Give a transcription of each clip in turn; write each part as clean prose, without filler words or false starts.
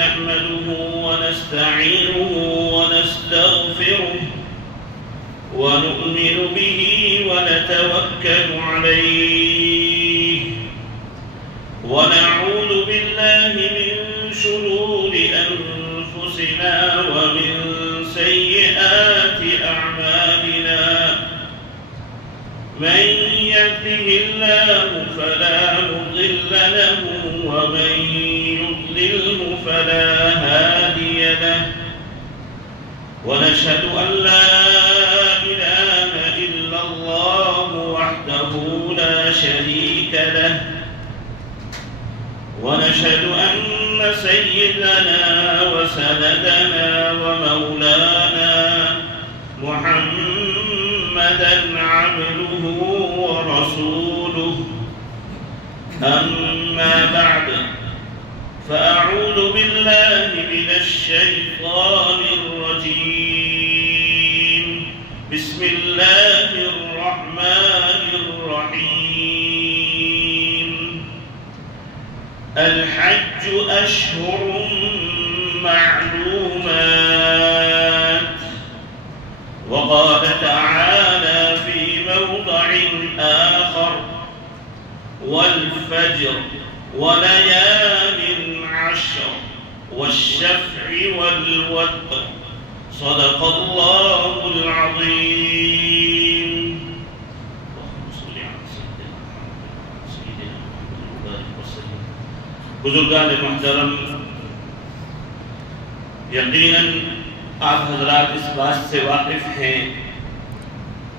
نحمده ونستعينه ونستغفره ونؤمن به ونتوكل عليه ونعوذ بالله من شرور أنفسنا ومن سيئات أعمالنا من يهده الله فلا مضل له ومن يضلله فلا هادي له ونشهد أن لا إله إلا الله وحده لا شريك له ونشهد أن سيدنا وسندنا ومولانا محمدا عبده ورسوله أما بعد فأعوذ بالله من الشيطان الرجيم بسم الله الرحمن الرحيم الحج أشهر معلومات وقال تعالى في موضع آخر والفجر وليال عشر والشفع والوتر صدق الله العظيم. بزرگان محترم، یقیناً آپ حضرات اس بات سے واقف ہیں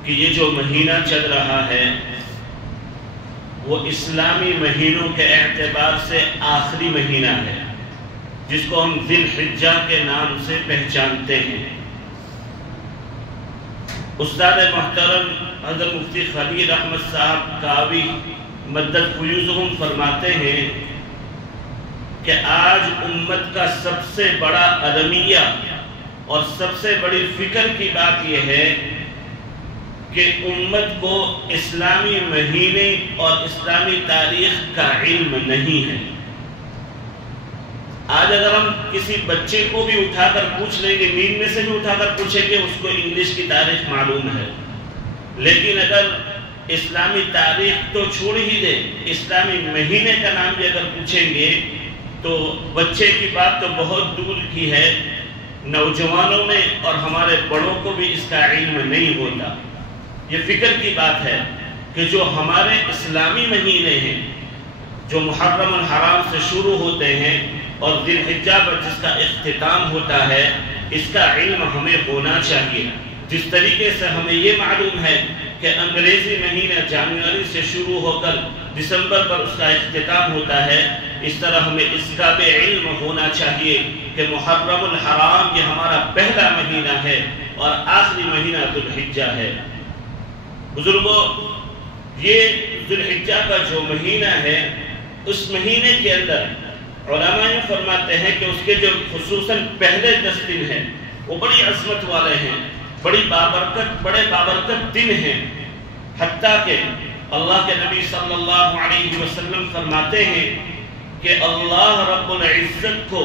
کہ یہ جو مہینہ چل رہا ہے وہ اسلامی مہینوں کے اعتبار سے آخری مہینہ ہے جس کو ہم ذی الحجہ کے نام سے پہچانتے ہیں. استاد محترم حضرت مفتی خلیل احمد صاحب کاوی مدد فیوزہم فرماتے ہیں کہ آج امت کا سب سے بڑا المیہ اور سب سے بڑی فکر کی بات یہ ہے کہ امت کو اسلامی مہینے اور اسلامی تاریخ کا علم نہیں ہے. آج اگر ہم کسی بچے کو بھی اٹھا کر پوچھ لیں گے، نیند میں سے بھی اٹھا کر پوچھیں گے، اس کو انگلش کی تاریخ معلوم ہے، لیکن اگر اسلامی تاریخ تو چھوڑ ہی دے، اسلامی مہینے کا نام بھی اگر پوچھیں گے تو بچے کی بات تو بہت دور کی ہے، نوجوانوں میں اور ہمارے بڑوں کو بھی اس کا علم نہیں ہوتا. یہ فکر کی بات ہے کہ جو ہمارے اسلامی مہینے ہیں جو محرم الحرام سے شروع ہوتے ہیں اور ذی الحجہ پر جس کا اختتام ہوتا ہے، اس کا علم ہمیں ہونا چاہیے. جس طریقے سے ہمیں یہ معلوم ہے کہ انگریزی مہینہ جنوری سے شروع ہو کر دسمبر پر اس کا اختتام ہوتا ہے، اس طرح ہمیں اس کا بھی علم ہونا چاہیے کہ محرم الحرام یہ ہمارا پہلا مہینہ ہے اور آخری مہینہ ذی الحجہ ہے. بزرگوں، یہ ذی الحجہ کا جو مہینہ ہے اس مہینے کے اندر علماء فرماتے ہیں کہ اس کے جو خصوصاً پہلے 10 دن ہیں وہ بڑی عظمت والے ہیں، بڑے بابرکت دن ہیں. حتیٰ کہ اللہ کے نبی صلی اللہ علیہ وسلم فرماتے ہیں کہ اللہ رب العزت کو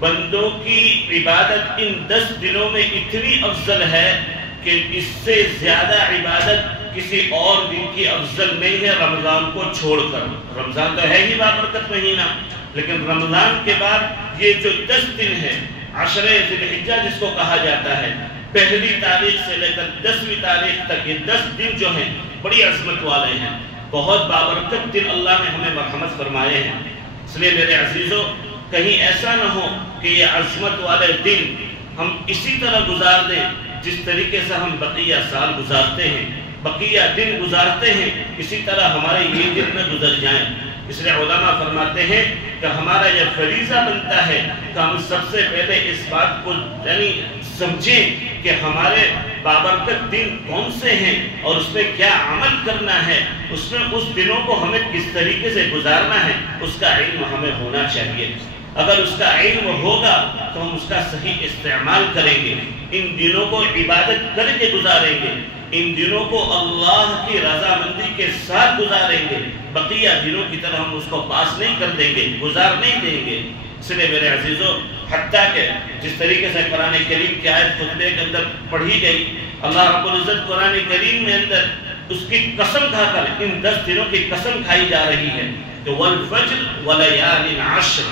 بندوں کی عبادت ان 10 دنوں میں اتنی افضل ہے کہ اس سے زیادہ عبادت کسی اور دن کی افضل نہیں ہے رمضان کو چھوڑ کر. رمضان تو ہے ہی بابرکت مہینہ، لیکن رمضان کے بعد یہ جو 10 دن ہے عشرہ ذی الحجہ جس کو کہا جاتا ہے، پہلی تاریخ سے لے کر 10ویں تاریخ تک یہ 10 دن جو ہیں بڑی عظمت والے ہیں، بہت بابرکت دن اللہ نے ہمیں مرحمت فرمائے ہیں. اس لیے میرے عزیزوں، کہیں ایسا نہ ہو کہ یہ عظمت والے دن ہم اسی طرح گزار دیں جس طریقے سے ہم بقیہ سال گزارتے ہیں، بقیہ دن گزارتے ہیں، اسی طرح ہمارے یہ دن میں گزر جائیں. اس لیے علماء فرماتے ہیں کہ ہمارا یہ فریضہ بنتا ہے کہ ہم سب سے پہلے اس بات کو سمجھیں کہ ہمارے بابرکت دن کون سے ہیں اور اس میں کیا عمل کرنا ہے، اس میں اس دنوں کو ہمیں کس طریقے سے گزارنا ہے، اس کا علم ہمیں ہونا چاہیے. اگر اس کا علم ہوگا تو ہم اس کا صحیح استعمال کریں گے، ان دنوں کو عبادت کر کے گزاریں گے، ان دنوں کو اللہ کی رضامندی کے ساتھ گزاریں گے. بقیہ دنوں کی طرح ہم اس کو پاس نہیں کر دیں گے، گزار نہیں دیں گے. اس لیے میرے عزیزوں، حتیٰ کہ جس طریقے سے قرآن کریم کی آیت خطبے کے اندر پڑھی گئی، اللہ رب العزت قرآن کریم میں اندر اس کی قسم کھا کر ان 10 دنوں کی قسم کھائی جا رہی ہے کہ والفجر ولیال عشر،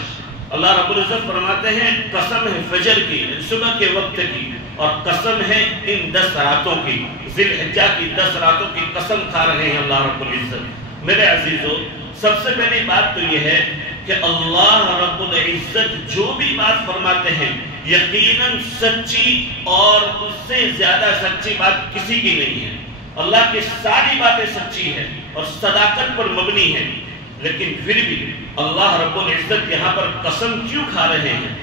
اللہ رب العزت فرماتے ہیں قسم ہے فجر کی، صبح کے وقت کی، اور قسم ہے ان 10 راتوں کی، ذی الحجہ کی 10 راتوں کی قسم کھا رہے ہیں اللہ رب العزت۔ میرے عزیزوں، سب سے پہلی بات تو یہ ہے کہ اللہ رب العزت جو بھی بات فرماتے ہیں یقیناً سچی اور اس سے زیادہ سچی بات کسی کی نہیں ہے۔ اللہ کی ساری باتیں سچی ہے اور صداقت پر مبنی ہے، لیکن پھر بھی اللہ رب العزت یہاں پر قسم کیوں کھا رہے ہیں؟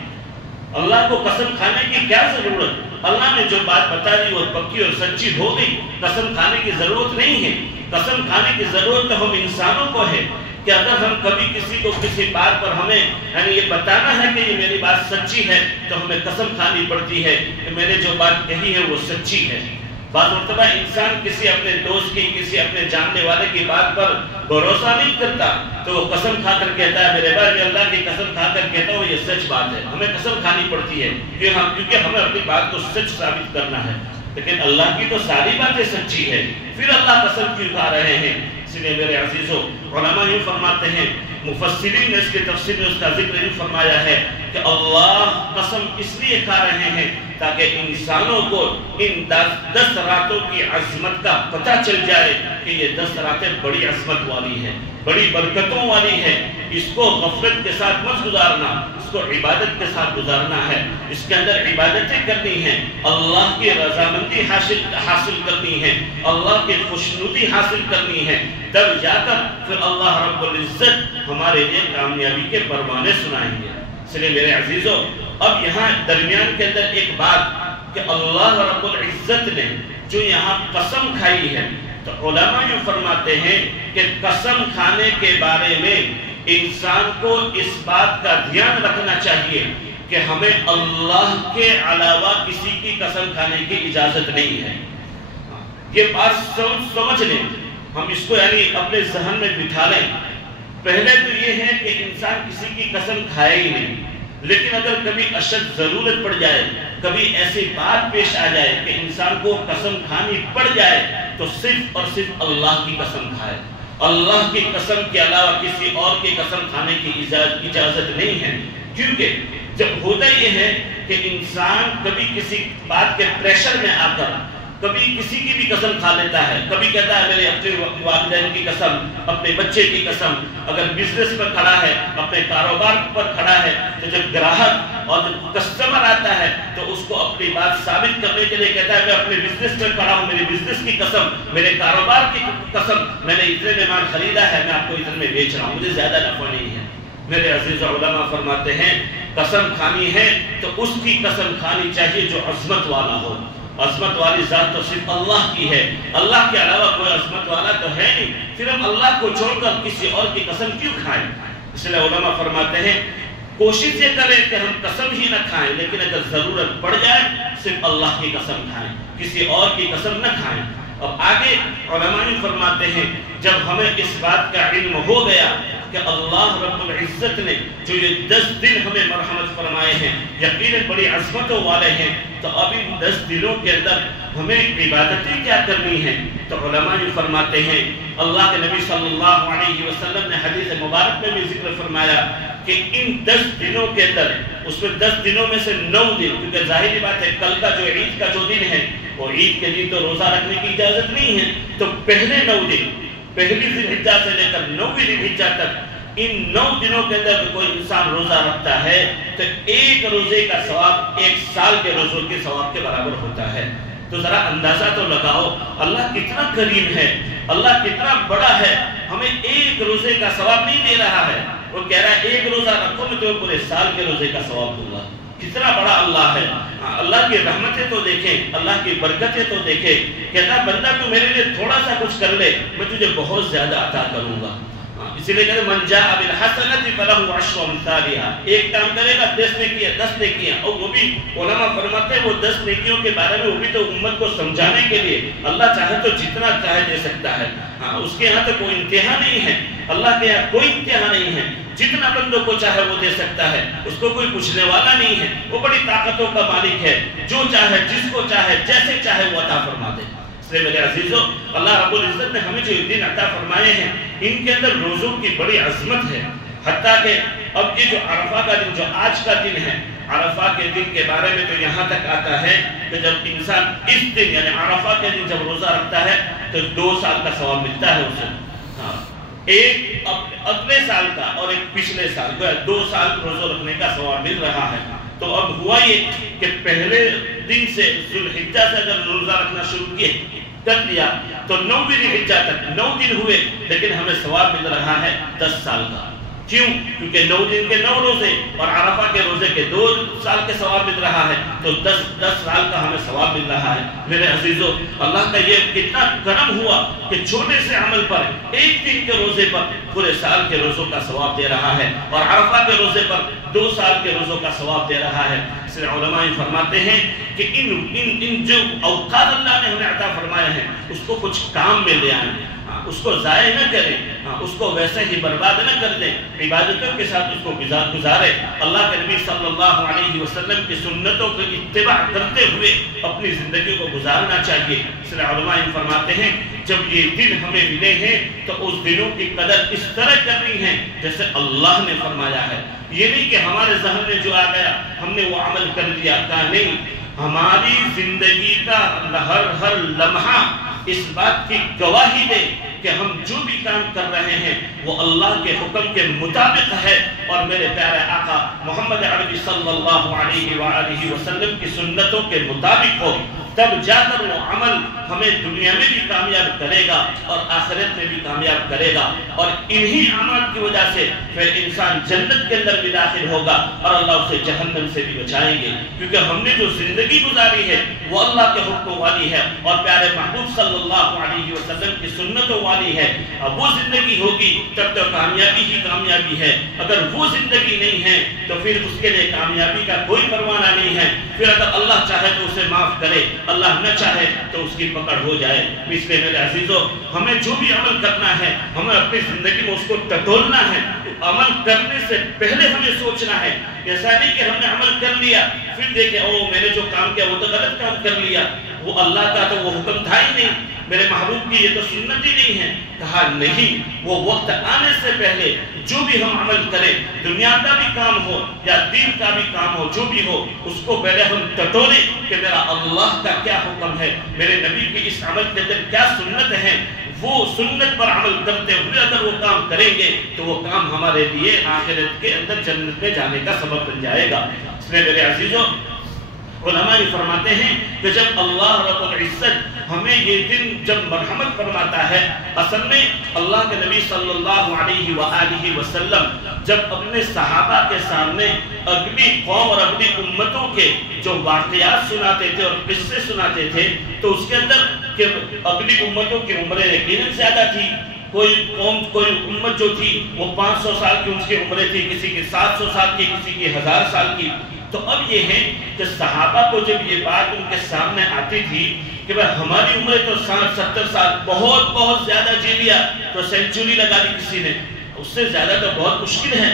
اللہ کو قسم کھانے کی کیا ضرورت؟ اللہ نے جو بات بتا دی وہ پکی اور سچی ہو گئی، قسم کھانے کی ضرورت نہیں ہے۔ قسم کھانے کی ضرورت تو ہم انسانوں کو ہے کہ اگر ہم کبھی کسی کو کسی بات پر ہمیں یعنی یہ بتانا ہے کہ یہ میری بات سچی ہے تو ہمیں قسم کھانی پڑتی ہے کہ میں نے جو بات کہی ہے وہ سچی ہے۔ بعض مرتبہ انسان کسی اپنے دوست کی، کسی اپنے جاننے والے کی بات پر بھروسہ نہیں کرتا تو وہ قسم کھا کر کہتا ہے میرے بھائی میں اللہ کی قسم کھا کر کہتا ہوں یہ سچ بات ہے، ہمیں قسم کھانی پڑتی ہے کیونکہ ہمیں اپنی بات کو سچ ثابت کرنا ہے۔ لیکن اللہ کی تو ساری باتیں سچی ہے، پھر اللہ قسم کیوں کھا رہے ہیں؟ اس لیے میرے عزیزوں، علماء یوں فرماتے ہیں، مفسرین نے اس کی تفسیر میں اس کا ذکر یوں فرمایا ہے کہ اللہ قسم اس لیے کھا رہے ہیں تاکہ انسانوں کو ان 10 راتوں کی عظمت کا پتہ چل جائے کہ یہ 10 راتیں بڑی عظمت والی ہیں، بڑی برکتوں والی ہیں۔ اس کو غفلت کے ساتھ مت گزارنا، اس کو عبادت کے ساتھ گزارنا ہے، اس کے اندر عبادتیں کرنی ہیں، اللہ کی رضامندی حاصل کرنی ہے، اللہ کی خوشنودی حاصل کرنی ہے، تب جا کر پھر اللہ رب العزت ہمارے لیے کامیابی کے پروانے سنائیں گے۔ اس لیے میرے عزیزوں، اب یہاں درمیان کے اندر ایک بات کہ اللہ رب العزت نے جو یہاں قسم کھائی ہے، تو علماء یوں فرماتے ہیں کہ قسم کھانے کے بارے میں انسان کو اس بات کا دھیان رکھنا چاہیے کہ ہمیں اللہ کے علاوہ کسی کی قسم کھانے کی اجازت نہیں ہے۔ یہ بات سمجھ لیں، ہم اس کو یعنی اپنے ذہن میں بٹھا لیں۔ پہلے تو یہ ہے کہ انسان کسی کی قسم کھائے ہی نہیں، لیکن اگر کبھی اشد ضرورت پڑ جائے، کبھی ایسی بات پیش آ جائے کہ انسان کو قسم کھانی پڑ جائے تو صرف اور صرف اللہ کی قسم کھائے۔ اللہ کی قسم کے علاوہ کسی اور کی قسم کھانے کی اجازت نہیں ہے، کیونکہ جب ہوتا یہ ہے کہ انسان کبھی کسی بات کے پریشر میں آ کر کبھی کسی کی بھی قسم کھا لیتا ہے، کبھی کہتا ہے میرے اپنے والدین کی قسم، اپنے بچے کی قسم، اگر بزنس پر کھڑا ہے، اپنے کاروبار پر کھڑا ہے، تو جب گراہک اور جب کسٹمر آتا ہے تو اس کو اپنی بات ثابت کرنے کے لیے کہتا ہے میں اپنے بزنس پر کھڑا ہوں، میرے بزنس کی قسم، میرے کاروبار کی قسم، میں نے اتنے میں مال خریدا ہے، میں آپ کو اتنے میں بیچ رہا ہوں، مجھے زیادہ نفع نہیں ہے۔ میرے عزیز علماء فرماتے ہیں قسم کھانی ہے تو اس کی قسم کھانی چاہیے جو عظمت والا ہو۔ عظمت والی ذات تو صرف اللہ کی ہے، اللہ کے علاوہ کوئی عظمت والا تو ہے نہیں، پھر ہم اللہ کو چھوڑ کر کسی اور کی قسم کیوں کھائیں؟ اس لیے علماء فرماتے ہیں کوشش یہ کریں کہ ہم قسم ہی نہ کھائیں، لیکن اگر ضرورت پڑ جائے صرف اللہ کی قسم کھائیں، کسی اور کی قسم نہ کھائیں۔ اب آگے علماء فرماتے ہیں جب ہمیں اس بات کا علم ہو گیا کہ اللہ رب العزت نے جو یہ 10 دن ہمیں مرحمت فرمائے ہیں یقیناً بڑی عظمتوں والے ہیں، تو اب ان 10 دنوں کے اندر ہمیں عبادتیں کیا کرنی ہیں؟ تو علماء فرماتے ہیں اللہ کے نبی صلی اللہ علیہ وسلم نے حدیث مبارک میں بھی ذکر فرمایا کہ ان 10 دنوں کے اندر، اس میں 10 دنوں میں سے 9 دن، کیونکہ ظاہری بات ہے کل کا جو عید کا جو دن ہے وہ عید کے دن تو روزہ رکھنے کی اجازت نہیں ہے، تو پہلے 9 دن، پہلی ذی الحجہ سے لے کر 9ویں ذی الحجہ تک، ان 9 دنوں کے اندر کوئی انسان روزہ رکھتا ہے تو ایک روزے کا ثواب 1 سال کے روزوں کے ثواب کے برابر ہوتا ہے۔ تو ذرا اندازہ تو لگاؤ اللہ کتنا کریم ہے، اللہ کتنا بڑا ہے، ہمیں ایک روزے کا ثواب نہیں دے رہا ہے، وہ کہہ رہا ہے ایک روزہ رکھو میں تمہیں پورے سال کے روزے کا ثواب دوں گا۔ کتنا بڑا اللہ ہے، اللہ کی رحمتیں تو دیکھیں، اللہ کی برکتیں تو دیکھیں، کہتا بندہ تو میرے لیے تھوڑا سا کچھ کر لے میں تجھے بہت زیادہ عطا کروں گا۔ اسی لیے کہتے ہیں من جاء بالحسنۃ فلہ عشر امثالھا، ایک کام کرے گا 10 نیکیاں، اور وہ بھی علماء فرماتے ہیں وہ 10 نیکیوں کے بارے میں وہ بھی تو امت کو سمجھانے کے لیے اللہ چاہے تو جتنا چاہے دے سکتا ہے، اس کے یہاں تو کوئی انتہا نہیں ہے، اللہ کے یہاں کوئی انتہا نہیں ہے، جتنا بندوں کو چاہے وہ دے سکتا ہے، اس کو کوئی پوچھنے والا نہیں ہے، وہ بڑی طاقتوں کا مالک ہے، جو چاہے جس کو چاہے جیسے چاہے وہ عطا فرما دے۔ اس لیے میرے عزیزو، اللہ رب العزت نے ہمیں جو دن عطا فرمائے ہیں ان کے اندر روزوں کی بڑی عظمت ہے، حتیٰ کہ اب یہ جو عرفہ کا دن جو آج کا دن ہے، عرفہ کے دن کے بارے میں تو یہاں تک آتا ہے کہ جب انسان اس دن یعنی عرفہ کے دن جب روزہ رکھتا ہے تو 2 سال کا ثواب ملتا ہے اسے، ایک اگلے سال کا اور ایک پچھلے سال کا، 2 سال روزہ رکھنے کا ثواب مل رہا ہے۔ تو اب ہوا یہ کہ پہلے دن سے ذوالحجہ سے اگر روزہ رکھنا شروع کر دیا تو 9ویں ذوالحجہ تک 9 دن ہوئے، لیکن ہمیں ثواب مل رہا ہے 10 سال کا۔ کیوں؟ کیونکہ 9 دن کے 9 روزے اور عرفہ کے روزے کے 2 سال کے ثواب مل رہا ہے، تو 10 سال کا ہمیں ثواب مل رہا ہے۔ میرے عزیزو، اللہ کا یہ کتنا کرم ہوا کہ چھوٹے سے عمل پر 1 دن کے روزے پر پورے سال کے روزوں کا ثواب دے رہا ہے، اور عرفہ کے روزے پر 2 سال کے روزوں کا ثواب دے رہا ہے۔ اس لیے علماء فرماتے ہیں کہ ان جو اوقات اللہ نے ہمیں عطا فرمایا ہے اس کو کچھ کام میں لے آئیں، اس کو ضائع نہ کریں، اس کو ویسے ہی برباد نہ کر دیں، عبادتوں کے ساتھ اس کو گزارے۔ اللہ کے نبی صلی اللہ علیہ وسلم کی سنتوں کو اتباع کرتے ہوئے اپنی زندگی کو گزارنا چاہیے۔ اس لیے علماء فرماتے ہیں جب یہ دن ہمیں ملے ہیں تو اس دنوں کی قدر اس طرح کرنی ہے جیسے اللہ نے فرمایا ہے، یہ نہیں کہ ہمارے ذہن میں جو آ گیا ہم نے وہ عمل کر لیا، کہا نہیں، ہماری زندگی کا ہر لمحہ اس بات کی گواہی دے کہ ہم جو بھی کام کر رہے ہیں وہ اللہ کے حکم کے مطابق ہے اور میرے پیارے آقا محمد عربی صلی اللہ علیہ وآلہ وسلم کی سنتوں کے مطابق ہو، تب جا کر وہ عمل ہمیں دنیا میں بھی کامیاب کرے گا اور آخرت میں بھی کامیاب کرے گا، اور انہی عمل کی وجہ سے پھر انسان جنت کے اندر بھی داخل ہوگا اور اللہ اسے جہنم سے بھی بچائیں گے، کیونکہ ہم نے جو زندگی گزاری ہے وہ اللہ کے حکم والی ہے اور پیارے محبوب صلی اللہ علیہ وسلم کی سنتوں والی ہے۔ اب وہ زندگی ہوگی تب تو کامیابی ہی کامیابی ہے، اگر وہ زندگی نہیں ہے تو پھر اس کے لیے کامیابی کا کوئی پروانہ نہیں ہے، پھر اگر اللہ چاہے تو اسے معاف کرے، اللہ نہ چاہے تو اس کی پکڑ ہو جائے۔ اس لیے میرے عزیزو، ہمیں جو بھی عمل کرنا ہے ہمیں اپنی زندگی میں اس کو ٹٹولنا ہے، عمل کرنے سے پہلے ہمیں سوچنا ہے، ایسا نہیں کہ ہم نے عمل کر لیا پھر دیکھیں او میں نے جو کام کیا وہ تو غلط کام کر لیا، وہ اللہ کا تو وہ حکم تھا ہی نہیں، میرے محبوب کی یہ تو سنت ہی نہیں ہے۔ کہا نہیں، وہ وقت آنے سے پہلے جو بھی ہم عمل کریں، دنیا کا بھی کام ہو یا دین کا بھی کام ہو، جو بھی ہو اس کو پہلے ہم ٹٹولیں کہ میرا اللہ کا کیا حکم ہے، میرے نبی کی اس عمل کے اندر کیا سنت ہے، وہ سنت پر عمل کرتے ہوئے اگر وہ کام کریں گے تو وہ کام ہمارے لیے آخرت کے اندر جنت میں جانے کا سبب بن جائے گا۔ اس لیے میرے عزیزوں، علماء فرماتے ہیں کہ جب اللہ رب العزت ہمیں یہ دن جب مرحمت فرماتا ہے، اصل میں اللہ کے نبی صلی اللہ علیہ وآلہ وسلم جب اپنے صحابہ کے سامنے اگلی قوم اور اگلی امتوں کے جو واقعات سناتے تھے اور قصے سناتے تھے تو اس کے اندر کہ اگلی امتوں کی عمریں یقیناً زیادہ تھی، کوئی قوم کوئی امت جو تھی وہ 500 سال کی اس کی عمریں تھی، کسی کی 700 سال کی، کسی کی 1000 سال کی۔ تو اب یہ ہے کہ صحابہ کو جب یہ بات ان کے سامنے آتی تھی کہ بھئی ہماری عمریں تو 60-70 سال بہت زیادہ جی لیا تو سینچوری لگا دی کسی نے، اس سے زیادہ تو بہت مشکل ہے۔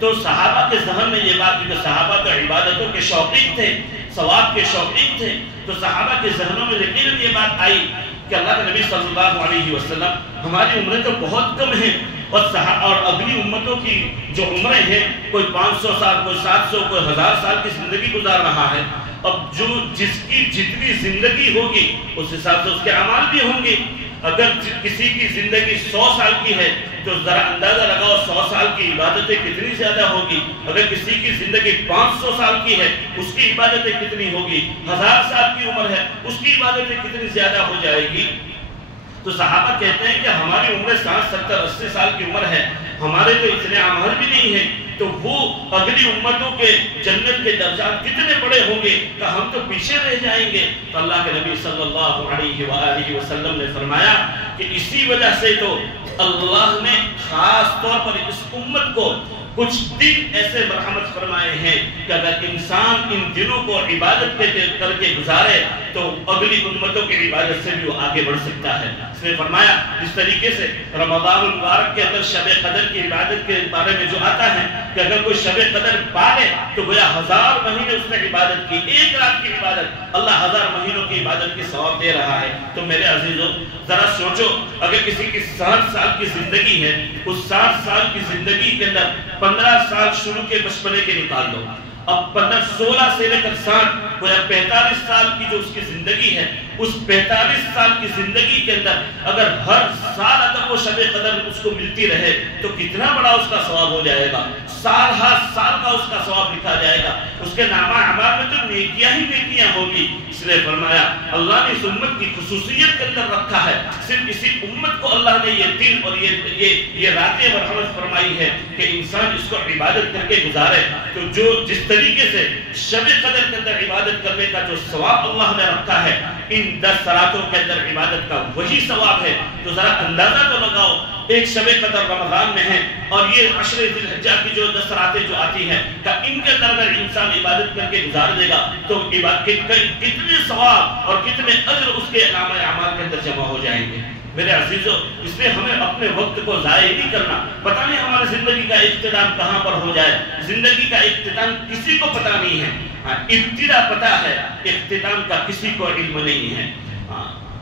تو صحابہ کے ذہن میں یہ بات، کیونکہ صحابہ تو عبادتوں کے شوقین تھے، ثواب کے شوقین تھے، تو صحابہ کے ذہنوں میں یقیناً یہ بات آئی کہ اللہ کے نبی صلی اللہ علیہ وسلم ہماری عمریں تو بہت کم ہیں اور اگلی امتوں کی جو عمریں ہیں کوئی 500 سال، کوئی 700، کوئی 1000 سال کی زندگی گزار رہا ہے، اب جو جس کی جتنی زندگی ہوگی اس حساب سے اس کے اعمال بھی ہوں گے۔ اگر کسی کی زندگی 100 سال کی ہے تو ذرا اندازہ لگاؤ 100 سال کی عبادتیں کتنی زیادہ ہوگی، اگر کسی کی زندگی 500 سال کی ہے اس کی عبادتیں کتنی ہوگی، 1000 سال کی عمر ہے اس کی عبادتیں کتنی زیادہ ہو جائے گی۔ تو صحابہ کہتے ہیں کہ ہماری عمر 60، 70، 80 سال کی عمر ہے، ہمارے تو اتنے اعمال بھی نہیں ہیں، تو وہ اگلی امتوں کے جنت کے درجات کتنے بڑے ہوں گے کہ ہم تو پیچھے رہ جائیں گے۔ تو اللہ کے نبی صلی اللہ علیہ وآلہ وسلم نے فرمایا کہ اسی وجہ سے تو اللہ نے خاص طور پر اس امت کو کچھ دن ایسے مرحمت فرمائے ہیں کہ اگر انسان ان دنوں کو عبادت کر کے گزارے تو اگلی امتوں کی عبادت سے بھی وہ آگے بڑھ سکتا ہے. اس نے فرمایا جس طریقے سے رمضان المبارک کے اندر شب قدر کی عبادت کے بارے میں جو آتا ہے کہ اگر کوئی شب قدر پالے تو گویا 1000 مہینے اس نے عبادت کی، ایک رات کی عبادت اللہ 1000 مہینوں کی عبادت کی ثواب دے رہا ہے. تو میرے عزیزو ذرا سوچو، اگر کسی کی 60 سال کی زندگی ہے، اس 60 سال کی زندگی کے اندر 15 سال شروع کے بچپنے کے نکال دو، اب 16 سے لے کر 60 گویا 45 سال کی جو اس کی زندگی ہے، اس 45 سال کی زندگی کے اندر اگر ہر سال اگر وہ شب قدر اس کو ملتی رہے تو کتنا بڑا اس کا ثواب ہو جائے گا. سال ہر سال کا اس کا ثواب لکھا جائے گا، اس کے نامہ اعمال میں تو نیکیاں ہی نیکیاں ہوگی. اس لیے فرمایا اللہ نے اس امت کی خصوصیت کے اندر رکھا ہے، صرف اسی امت کو اللہ نے یہ دن اور یہ راتیں مرحمت فرمائی ہے کہ انسان اس کو عبادت کر کے گزارے. تو جو جس طریقے سے شب قدر کے اندر عبادت کرنے کا جو ثواب اللہ نے رکھا ہے، ان 10 راتوں کے اندر عبادت کا وہی ثواب ہے. تو ذرا اندازہ تو لگاؤ، ایک شب قدر رمضان میں ہے اور یہ عشر ذی الحجہ کی جو 10 راتیں جو آتی ہیں کہ ان کے اندر اگر انسان عبادت کر کے گزار دے گا تو کتنے ثواب اور کتنے اجر اس کے نامہ اعمال کے اندر جمع ہو جائیں گے. میرے عزیزو اس لیے ہمیں اپنے وقت کو ضائع نہیں کرنا. پتہ نہیں ہماری زندگی کا اختتام کہاں پر ہو جائے، زندگی کا اختتام کسی کو پتہ نہیں ہے. ابتدا پتہ ہے، اختتام کا کسی کو علم نہیں ہے.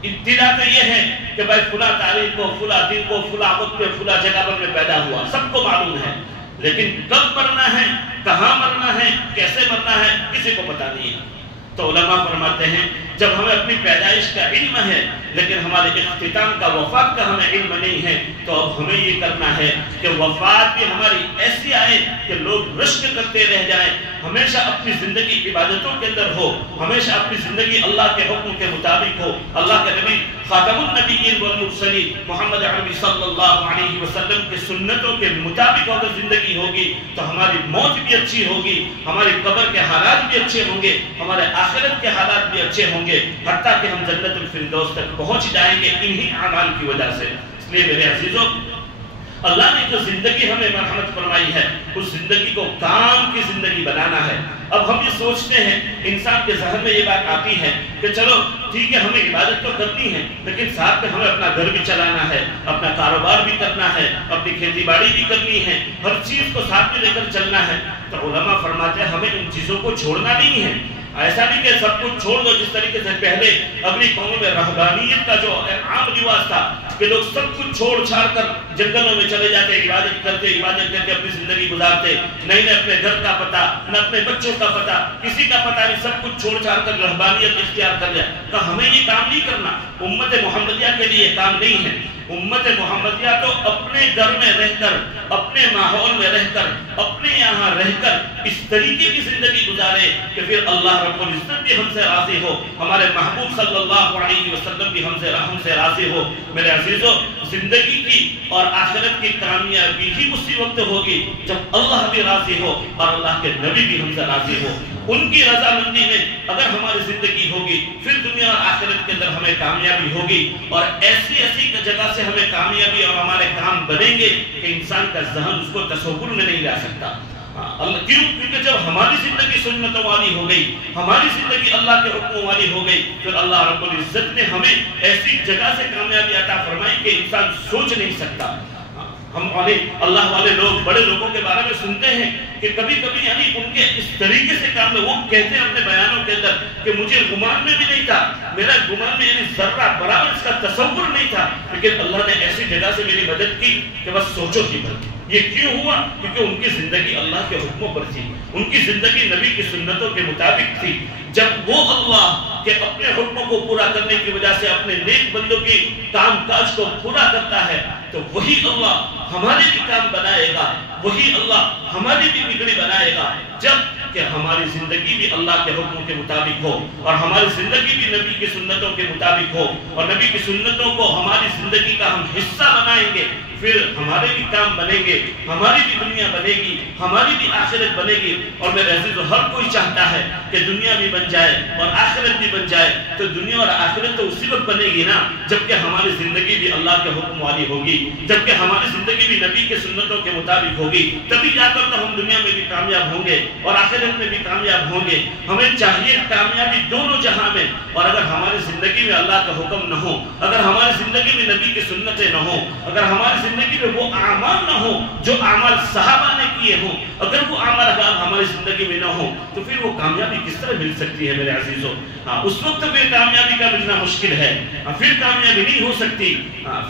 ابتدا تو یہ ہے کہ بھائی فلاں تاریخ کو، فلاں دن کو، فلاں وقت میں، فلاں جگہ پر میں پیدا ہوا، سب کو معلوم ہے. لیکن کب مرنا ہے، کہاں مرنا ہے، کیسے مرنا ہے، کسی کو پتہ نہیں ہے. تو علماء فرماتے ہیں جب ہمیں اپنی پیدائش کا علم ہے لیکن ہمارے اختتام کا، وفات کا ہمیں علم نہیں ہے، تو اب ہمیں یہ کرنا ہے کہ وفات بھی ہماری ایسی آئے کہ لوگ رشک کرتے رہ جائیں. ہمیشہ اپنی زندگی عبادتوں کے اندر ہو، ہمیشہ اپنی زندگی اللہ کے حکم کے مطابق ہو. اللہ کے نبی خاتم النبیین والمرسلین محمد عربی صلی اللہ علیہ وسلم کے سنتوں کے مطابق اگر زندگی ہوگی تو ہماری موت بھی اچھی ہوگی، ہماری قبر کے حالات بھی اچھے ہوں گے، ہمارے آخرت کے حالات بھی اچھے ہوں گے، حتیٰ کہ ہم جنت الفردوس تک پہنچ جائیں گے انہی اعمال کی وجہ سے. اس لیے میرے عزیزوں اللہ نے جو زندگی ہمیں مرحمت فرمائی ہے اس زندگی کو کام کی زندگی بنانا ہے. اب ہم یہ سوچتے ہیں، انسان کے ذہن میں یہ بات آتی ہے کہ چلو ٹھیک ہے ہمیں عبادت تو کرنی ہے لیکن ساتھ میں ہمیں اپنا گھر بھی چلانا ہے، اپنا کاروبار بھی کرنا ہے، اپنی کھیتی باڑی بھی کرنی ہے، ہر چیز کو ساتھ میں لے کر چلنا ہے. تو علماء فرماتے ہیں ہمیں ان چیزوں کو چھوڑنا نہیں ہے. ایسا نہیں کہ سب کچھ چھوڑ دو، جس طریقے سے پہلے اگلی قوموں میں رہبانیت کا جو عام رواج تھا کہ لوگ سب کچھ چھوڑ چھاڑ کر جنگلوں میں چلے جاتے، عبادت کر کے اپنی زندگی گزارتے، نہیں اپنے گھر کا پتہ، نہ اپنے بچوں کا پتہ، کسی کا پتہ نہیں، سب کچھ چھوڑ چھاڑ کر رہبانیت اختیار کر لیا. کہ ہمیں یہ کام نہیں کرنا، امت محمدیہ کے لیے یہ کام نہیں ہے. امت محمدیہ تو اپنے گھر میں رہ کر، اپنے ماحول میں رہ کر، اپنے یہاں رہ کر اس طریقے کی زندگی گزارے کہ پھر اللہ رب العزت بھی ہم سے راضی ہو، ہمارے محبوب صلی اللہ علیہ وسلم بھی ہم سے راضی ہو. میرے عزیزو زندگی کی اور آخرت کی کامیابی ہی اسی وقت ہوگی جب اللہ بھی راضی ہو اور اللہ کے نبی بھی ہم سے راضی ہو. ان کی رضامندی میں اگر ہماری زندگی ہوگی پھر دنیا اور آخرت کے اندر ہمیں کامیابی ہوگی، اور ایسی جگہ سے ہمیں کامیابی اور ہمارے کام بنیں گے کہ انسان کا ذہن اس کو تصور میں نہیں لا سکتا. کیونکہ جب ہماری زندگی سنتوں والی ہو گئی، ہماری زندگی اللہ کے حکموں والی ہو گئی، پھر اللہ رب العزت نے ہمیں ایسی جگہ سے کامیابی عطا فرمائی کہ انسان سوچ نہیں سکتا. ہم اللہ والے لوگ بڑے لوگوں کے بارے میں سنتے ہیں کہ کبھی کبھی یعنی ان کے اس طریقے سے کام میں وہ کہتے ہیں اپنے بیانوں کے اندر کہ مجھے گمان میں بھی نہیں تھا، میرا گمان میں یعنی ذرہ برابر اس کا تصور نہیں تھا، لیکن اللہ نے ایسی جگہ سے میری مدد کی کہ بس سوچو ہی مت. یہ کیوں ہوا؟ کیونکہ ان کی زندگی اللہ کے حکموں پر تھی، ان کی زندگی نبی کی سنتوں کے مطابق تھی. جب وہ اللہ کے اپنے حکموں کو پورا کرنے کی وجہ سے اپنے نیک بندوں کی کام کاج کو پورا کرتا ہے تو وہی اللہ ہمارے بھی کام بنائے گا، وہی اللہ ہماری بھی بگڑی بنائے گا، جب کہ ہماری زندگی بھی اللہ کے حکموں کے مطابق ہو اور ہماری زندگی بھی نبی کی سنتوں کے مطابق ہو، اور نبی کی سنتوں کو ہماری زندگی کا ہم حصہ بنائیں گے پھر ہمارے بھی کام بنیں گے، ہماری بھی دنیا بنے گی، ہماری بھی آخرت بنے گی۔ اور میرے عزیزو، ہر کوئی چاہتا ہے کہ دنیا بھی بن جائے اور آخرت بھی بن جائے، تو دنیا اور آخرت تو اسی وقت بنے گی نا جبکہ ہماری زندگی بھی اللہ کے حکم والی ہوگی، جبکہ ہماری زندگی بھی نبی کے سنتوں کے مطابق ہوگی، تبھی جا کر تو ہم دنیا میں بھی کامیاب ہوں گے اور آخرت میں بھی کامیاب ہوں گے۔ ہمیں چاہیے کامیابی دونوں جہاں میں، اور اگر ہماری زندگی میں اللہ کا حکم نہ ہو، اگر ہماری زندگی میں نبی کی سنتیں نہ ہوں، اگر ہماری زندگی میں وہ اعمال نہ ہوں جو اعمال صحابہ نے کیے ہوں، اگر وہ اعمال ہماری زندگی میں نہ ہوں، تو پھر وہ کامیابی کس طرح مل سکتی ہے میرے عزیزو؟ اس وقت پھر کامیابی کا ملنا مشکل ہے، پھر کامیابی نہیں ہو سکتی،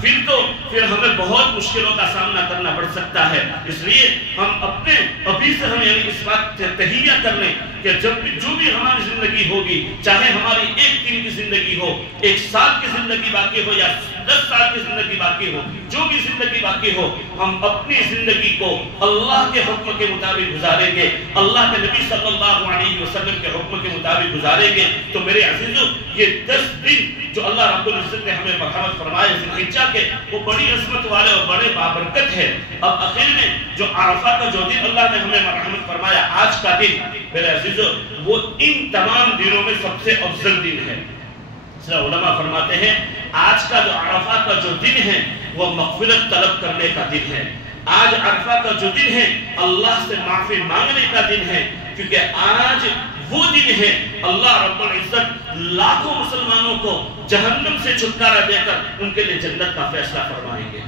پھر ہمیں بہت مشکلوں کا سامنا کرنا پڑ سکتا ہے۔ اس لیے ہم اپنے ابھی سے ہمیں اس بات سے تہیہ کر لیں کہ جو بھی ہماری زندگی ہوگی، چاہے ہماری ایک دن کی زندگی ہو، ایک سال کی زندگی باقی ہو یا 10 سال کی زندگی باقی ہو، جو بھی زندگی باقی ہو، ہم اپنی زندگی کو اللہ کے حکم کے مطابق گزاریں گے، اللہ کے نبی صلی اللہ علیہ وسلم کے حکم کے مطابق گزاریں گے۔ تو میرے عزیزو، یہ 10 دن جو اللہ رب العزت نے ہمیں مرحمت فرمائے ذوالحجہ کے، وہ بڑی عظمت والے اور بڑے بابرکت ہے۔ اب آخر میں جو عرفہ کا جو دن اللہ نے ہمیں مرحمت فرمایا، آج کا دن میرے عزیزو، وہ ان تمام دنوں میں سب سے افضل دن ہے۔ علماء فرماتے ہیں آج کا جو عرفہ کا جو دن ہے وہ مغفرت طلب کرنے کا دن ہے۔ آج عرفہ کا جو دن ہے اللہ سے معافی مانگنے کا دن ہے، کیونکہ آج وہ دن ہے اللہ رب العزت لاکھوں مسلمانوں کو جہنم سے چھٹکارا دے کر ان کے لیے جنت کا فیصلہ فرمائیں گے۔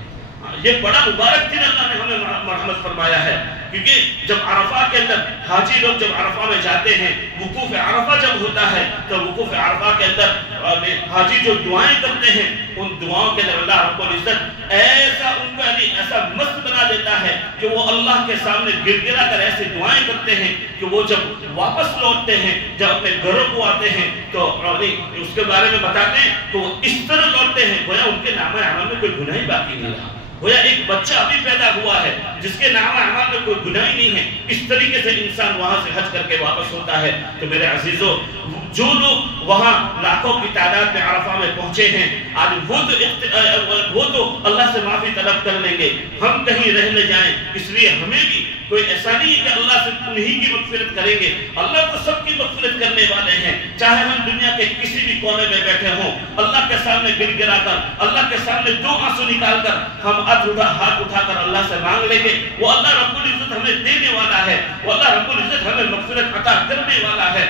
یہ بڑا مبارک دن اللہ نے ہمیں مرحمت فرمایا ہے، کیونکہ جب عرفہ کے اندر حاجی لوگ جب عرفہ میں جاتے ہیں، وقوف عرفہ جب ہوتا ہے تو وقوف عرفہ کے اندر حاجی جو دعائیں کرتے ہیں، ان دعاؤں کے اندر اللہ رب العزت ایسا ان کو ایسا مست بنا دیتا ہے کہ وہ اللہ کے سامنے گر گرا کر ایسے دعائیں کرتے ہیں کہ وہ جب واپس لوٹتے ہیں، جب اپنے گھروں کو آتے ہیں تو اس کے بارے میں بتاتے ہیں تو وہ اس طرح لوٹتے ہیں گویا ان کے نامہ اعمال میں کوئی گناہ ہی باقی نہیں رہا، گویا ایک بچہ ابھی پیدا ہوا ہے جس کے نامہ اعمال میں کوئی گناہ ہی نہیں ہے۔ اس طریقے سے انسان وہاں سے حج کر کے واپس ہوتا ہے۔ تو میرے عزیزو، جو لوگ وہاں لاکھوں کی تعداد میں عرفہ میں پہنچے ہیں، آج وہ تو اللہ سے معافی طلب کر لیں گے، ہم کہیں رہنے جائیں، اس لیے ہمیں بھی کوئی ایسا نہیں ہے کہ اللہ سے انہی کی مغفرت کریں گے، اللہ تو سب کی مغفرت کرنے والے ہیں، چاہے ہم دنیا کے کسی بھی کونے میں بیٹھے ہوں، اللہ کے سامنے گر گرا کر، اللہ کے سامنے 2 آنسو نکال کر ہم ہاتھ اٹھا کر اللہ سے مانگ لیں گے، وہ اللہ رب العزت ہمیں دینے والا ہے، وہ اللہ رب العزت ہمیں مغفرت عطا کرنے والا ہے۔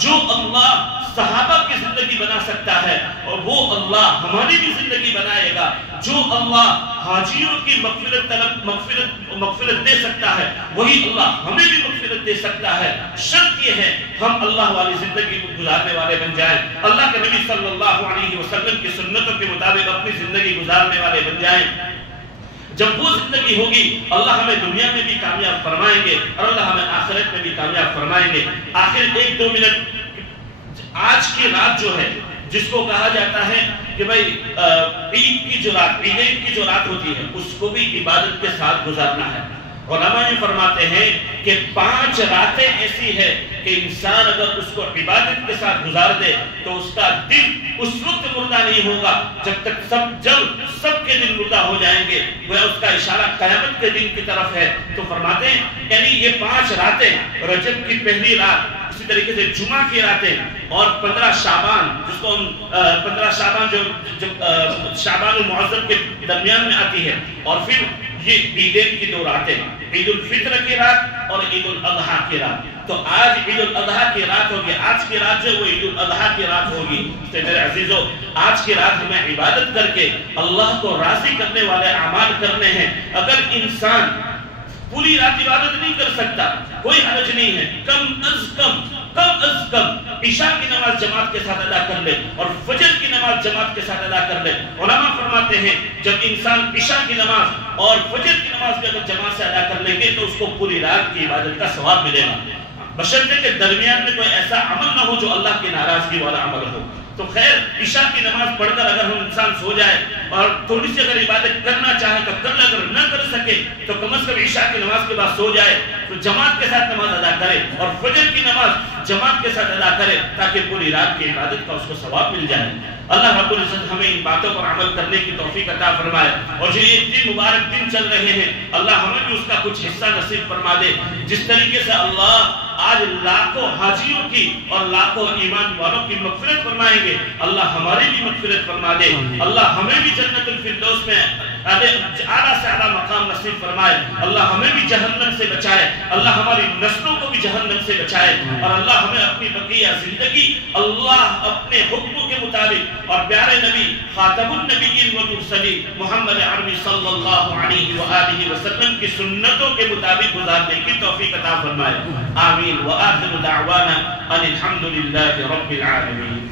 جو اللہ صحابہ کی زندگی بنا سکتا ہے اور وہ اللہ ہماری بھی زندگی بنائے گا، جو اللہ حاجیوں کی مغفرت دے سکتا ہے وہی اللہ ہمیں بھی مغفرت دے سکتا ہے۔ شرط یہ ہے ہم اللہ والی زندگی کو گزارنے والے بن جائیں، اللہ کے نبی صلی اللہ علیہ وسلم کی سنتوں کے مطابق اپنی زندگی گزارنے والے بن جائیں۔ جب وہ زندگی ہوگی اللہ ہمیں دنیا میں بھی کامیاب فرمائیں گے اور اللہ ہمیں آخرت میں بھی کامیاب فرمائیں گے۔ آخر 1-2 منٹ، آج کی رات جو ہے جس کو کہا جاتا ہے کہ بھائی عید کی جو رات ہوتی ہے اس کو بھی عبادت کے ساتھ گزارنا ہے۔ علماء یہ فرماتے ہیں کہ 5 راتیں ایسی ہے کہ انسان اگر اس کو عبادت کے ساتھ گزار دے تو اس کا دل اس وقت مردہ نہیں ہوگا جب سب کے دل مردہ ہو جائیں گے، وہ اس کا اشارہ قیامت کے دن کی طرف ہے۔ تو فرماتے ہیں یعنی یہ 5 راتیں، رجب کی پہلی رات، اسی طریقے سے جمعہ کی راتیں اور 15 شعبان، جس کو ہم 15 شعبان جو شعبان المعظم کے درمیان میں آتی ہے، اور پھر یہ عیدین کی 2 راتیں، عید الفطر کی رات اور عید الاضحیٰ کی رات۔ تو آج عید الاضحیٰ کی رات ہوگی، آج کی رات جو وہ عید الاضحیٰ کی رات ہوگی۔ تو میرے عزیزو، آج کی رات ہمیں عبادت کر کے اللہ کو راضی کرنے والے اعمال کرنے ہیں۔ اگر انسان پوری رات عبادت نہیں کر سکتا کوئی حرج نہیں ہے، کم از کم عشاء کی نماز جماعت کے ساتھ ادا کر لے اور فجر کی نماز جماعت کے ساتھ ادا کر لے۔ علماء فرماتے ہیں جب انسان عشاء کی نماز اور فجر کی نماز بھی اگر جماعت سے ادا کر لیں گے تو اس کو پوری رات کی عبادت کا ثواب ملے گا، بشرطے کہ درمیان میں کوئی ایسا عمل نہ ہو جو اللہ کی ناراضگی والا عمل ہو۔ تو خیر عشاء کی نماز پڑھ کر اگر ہم انسان سو جائے اور تھوڑی سی اگر عبادت کرنا چاہے تو کر لے، اگر نہ کر سکے تو کم از کم عشاء کی نماز کے بعد سو جائے، تو جماعت کے ساتھ نماز ادا کرے اور فجر کی نماز جماعت کے ساتھ ادا کرے تاکہ پوری رات کی عبادت کا اس کو ثواب مل جائے۔ اللہ رب العزت ہمیں ان باتوں پر عمل کرنے کی توفیق عطا فرمائے، اور جو یہ اتنے مبارک دن چل رہے ہیں اللہ ہمیں بھی اس کا کچھ حصہ نصیب فرما دے۔ جس طریقے سے اللہ آج لاکھوں حاجیوں کی اور لاکھوں ایمان والوں کی مغفرت فرمائیں گے، اللہ ہماری بھی مغفرت فرما دے، اللہ ہمیں بھی جنت الفردوس میں اعلیٰ سے اعلیٰ مقام نصیب فرمائے، اللہ ہمیں بھی جہنم سے بچائے، اللہ ہماری نسلوں کو بھی جہنم سے بچائے، اور اللہ ہمیں اپنی بقیہ زندگی اللہ اپنے حکموں کے مطابق اور پیارے نبی خاتم النبیین والمرسلین محمد عربی صلی اللہ علیہ وآلہ وسلم کی سنتوں کے مطابق گزارنے کی توفیق عطا فرمائے۔ آمین۔ وآخر دعوانا ان الحمد للہ رب العالمین۔